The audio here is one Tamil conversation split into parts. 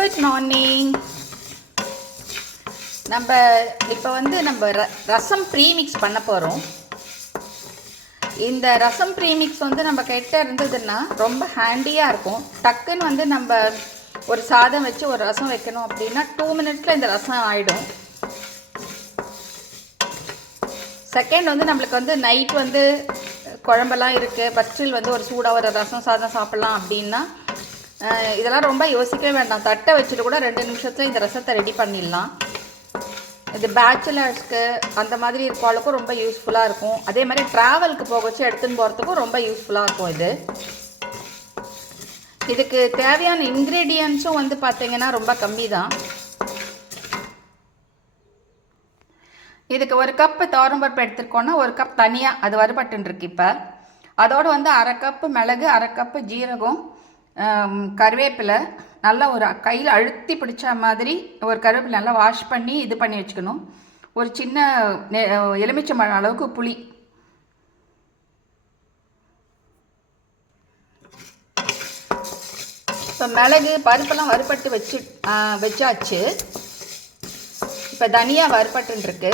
Good morning. இப்போ நம்ம ரசம் ப்ரீமிக்ஸ் பண்ண போகிறோம். இந்த ரசம் ப்ரீமிக்ஸ் நம்ம கிட்ட இருந்ததுன்னா ரொம்ப ஹேண்டியாக இருக்கும். டக்குன்னு நம்ம ஒரு சாதம் வச்சு ஒரு ரசம் வைக்கணும் அப்படின்னா 2 மினிட்ஸில் இந்த ரசம் ஆகிடும். செகண்ட் நம்மளுக்கு நைட் குழம்பெல்லாம் இருக்குது, பஸ்டில் ஒரு சூடாக ஒரு ரசம் சாதம் சாப்பிட்லாம் அப்படின்னா இதெல்லாம் ரொம்ப யோசிக்கவே வேண்டாம். தட்டை வச்சுட்டு கூட 2 நிமிஷத்தில் இந்த ரசத்தை ரெடி பண்ணிடலாம். இது பேச்சுலர்ஸ்க்கு அந்த மாதிரி இருக்கவளுக்கும் ரொம்ப யூஸ்ஃபுல்லாக இருக்கும். அதே மாதிரி ட்ராவலுக்கு போக வச்சு எடுத்துன்னு போகிறதுக்கும் ரொம்ப யூஸ்ஃபுல்லாக இருக்கும். இதுக்கு தேவையான இன்க்ரீடியன்ஸும் பார்த்திங்கன்னா ரொம்ப கம்மி தான். இதுக்கு 1 கப்பு துவரம்பருப்பு எடுத்துருக்கோன்னா 1 கப் தனியாக அது வறுபட்டுருக்கு. இப்போ அதோடு 1/2 கப்பு மிளகு, 1/2 கப்பு ஜீரகம், கருவேப்பிலை நல்லா ஒரு கையில் அழுத்தி பிடிச்ச மாதிரி ஒரு கருவேப்பிலை நல்லா வாஷ் பண்ணி இது பண்ணி வச்சுக்கணும். ஒரு சின்ன எலுமிச்சம்பழம் அளவுக்கு புளி. இப்போ மிளகு பருப்பெல்லாம் வறுபட்டு வச்சாச்சு. இப்போ தனியாக வறுபட்டுருக்கு.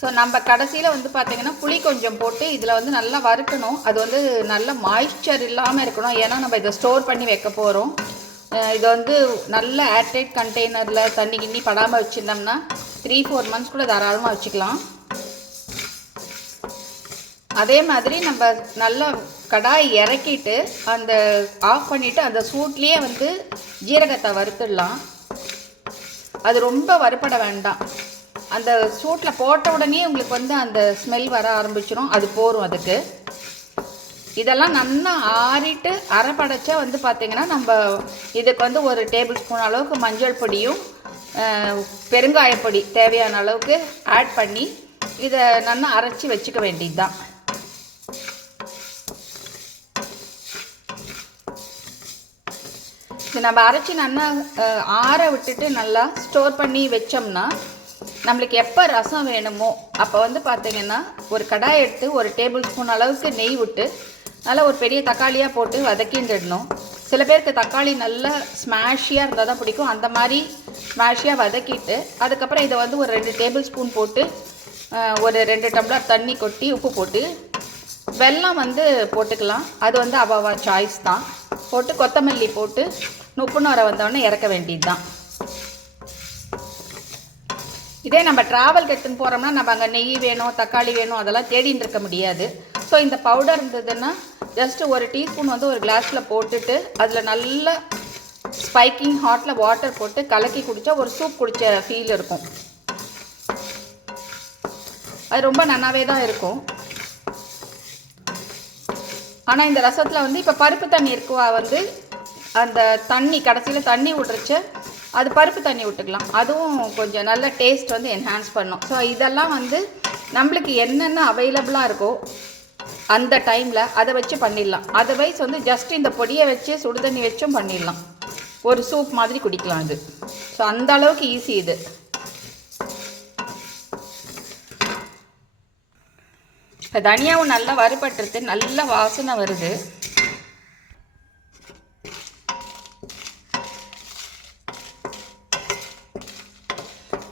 ஸோ நம்ம கடைசியில் பார்த்திங்கன்னா புளி கொஞ்சம் போட்டு இதில் நல்லா வறுக்கணும். அது நல்ல மாய்ஸ்சர் இல்லாமல் இருக்கணும். ஏன்னா நம்ம இதை ஸ்டோர் பண்ணி வைக்க போகிறோம். இது நல்ல ஏர்டைட் கண்டெய்னரில் தண்ணி கிண்ணி படாமல் வச்சுருந்தோம்னா 3-4 மந்த்ஸ் கூட தாராளமாக வச்சுக்கலாம். அதே மாதிரி நம்ம நல்லா கடாய் இறக்கிட்டு அந்த ஆஃப் பண்ணிவிட்டு அந்த சூட்லேயே ஜீரகத்தை வறுத்துடலாம். அது ரொம்ப வறுப்பட வேண்டாம். அந்த சூட்டில் போட்ட உடனே உங்களுக்கு அந்த ஸ்மெல் வர ஆரம்பிச்சிடும். அது போரும். அதுக்கு இதெல்லாம் நல்லா ஆறிட்டு அரைப்படைச்சா பார்த்திங்கன்னா நம்ம இதுக்கு 1 டேபிள் ஸ்பூன் அளவுக்கு மஞ்சள் பொடியும் பெருங்காயப்பொடி தேவையான அளவுக்கு ஆட் பண்ணி இதை நல்லா அரைச்சி வச்சுக்க வேண்டியது தான். இது நம்ம அரைச்சி நல்லா ஆற விட்டுட்டு நல்லா ஸ்டோர் பண்ணி வச்சோம்னா நம்மளுக்கு எப்போ ரசம் வேணுமோ அப்போ பார்த்திங்கன்னா ஒரு கடாய் எடுத்து 1 டேபிள் ஸ்பூன் அளவுக்கு நெய் விட்டு நல்லா ஒரு பெரிய தக்காளியாக போட்டு வதக்கிட்டுடணும். சில பேருக்கு தக்காளி நல்லா ஸ்மாஷியாக இருந்தால் தான் பிடிக்கும். அந்த மாதிரி ஸ்மாஷியாக வதக்கிட்டு அதுக்கப்புறம் இதை ஒரு 2 டேபிள் ஸ்பூன் போட்டு ஒரு 2 டம்ளர் தண்ணி கொட்டி உப்பு போட்டு வெல்லம் போட்டுக்கலாம். அது அவாவா சாய்ஸ் தான். போட்டு கொத்தமல்லி போட்டு உப்புன்னு வர வந்தோடனே இறக்க வேண்டியது தான். இதே நம்ம ட்ராவல் எடுத்துன்னு போகிறோம்னா நம்ம அங்கே நெய் வேணும், தக்காளி வேணும், அதெல்லாம் தேடின்னு இருக்க முடியாது. ஸோ இந்த பவுடர் இருந்ததுன்னா ஜஸ்ட் 1 டீஸ்பூன் ஒரு கிளாஸில் போட்டுட்டு அதில் நல்லா ஸ்பைக்கிங் ஹாட்டில் வாட்டர் போட்டு கலக்கி குடித்தா ஒரு சூப் குடித்த ஃபீல் இருக்கும். அது ரொம்ப நல்லாவே தான் இருக்கும். ஆனால் இந்த ரசத்தில் இப்போ பருப்பு தண்ணி இருக்குவா அந்த தண்ணி கடைசியில் தண்ணி விட்ருச்சு அது பருப்பு தண்ணி விட்டுக்கலாம். அதுவும் கொஞ்சம் நல்ல டேஸ்ட் என்ஹான்ஸ் பண்ணும். ஸோ இதெல்லாம் நம்மளுக்கு என்னென்ன அவைலபிளாக இருக்கோ அந்த டைமில் அதை வச்சு பண்ணிடலாம். அதர்வைஸ் ஜஸ்ட் இந்த பொடியை வச்சு சுடுதண்ணி வச்சும் பண்ணிடலாம். ஒரு சூப் மாதிரி குடிக்கலாம் இது. ஸோ அந்த அளவுக்கு ஈஸி இது. இப்போ தனியாகவும் நல்லா வறுபட்டுருது, நல்ல வாசனை வருது.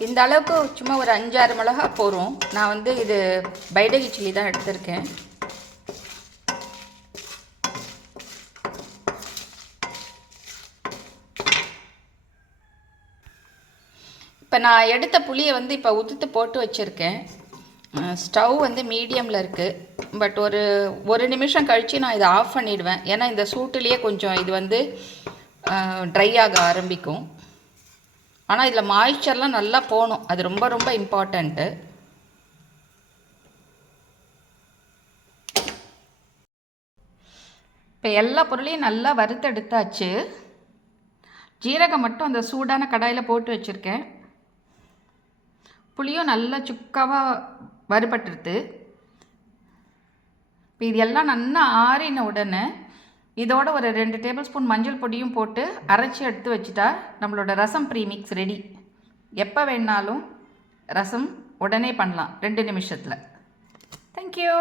இந்த அளவுக்கு சும்மா ஒரு 5-6 மிளகா போரும். நான் இது பைடகி சில்லி தான் எடுத்திருக்கேன். இப்போ நான் எடுத்த புளியை இப்போ உதுத்து போட்டு வச்சுருக்கேன். ஸ்டவ் மீடியமில் இருக்குது. பட் ஒரு நிமிஷம் கழித்து நான் இதை ஆஃப் பண்ணிவிடுவேன். ஏன்னா இந்த சூட்டுலேயே கொஞ்சம் இது ட்ரை ஆக ஆரம்பிக்கும். ஆனால் இதில் மாய்ஸ்சர்லாம் நல்லா போகணும். அது ரொம்ப ரொம்ப இம்பார்ட்டண்ட்டு. இப்போ எல்லா பொருளையும் நல்லா வறுத்தெடுத்தாச்சு. ஜீரகம் மட்டும் அந்த சூடான கடாயில் போட்டு வச்சுருக்கேன். புளியும் நல்லா சுக்காவாக வறுபட்டுருது. இப்போ இது எல்லாம் நல்லா ஆறின உடனே இதோட ஒரு 2 டேபிள் ஸ்பூன் மஞ்சள் பொடியும் போட்டு அரைச்சி எடுத்து வச்சுட்டா நம்மளோட ரசம் ப்ரீமிக்ஸ் ரெடி. எப்போ வேணாலும் ரசம் உடனே பண்ணலாம் 2 நிமிஷத்தில். தேங்க்யூ.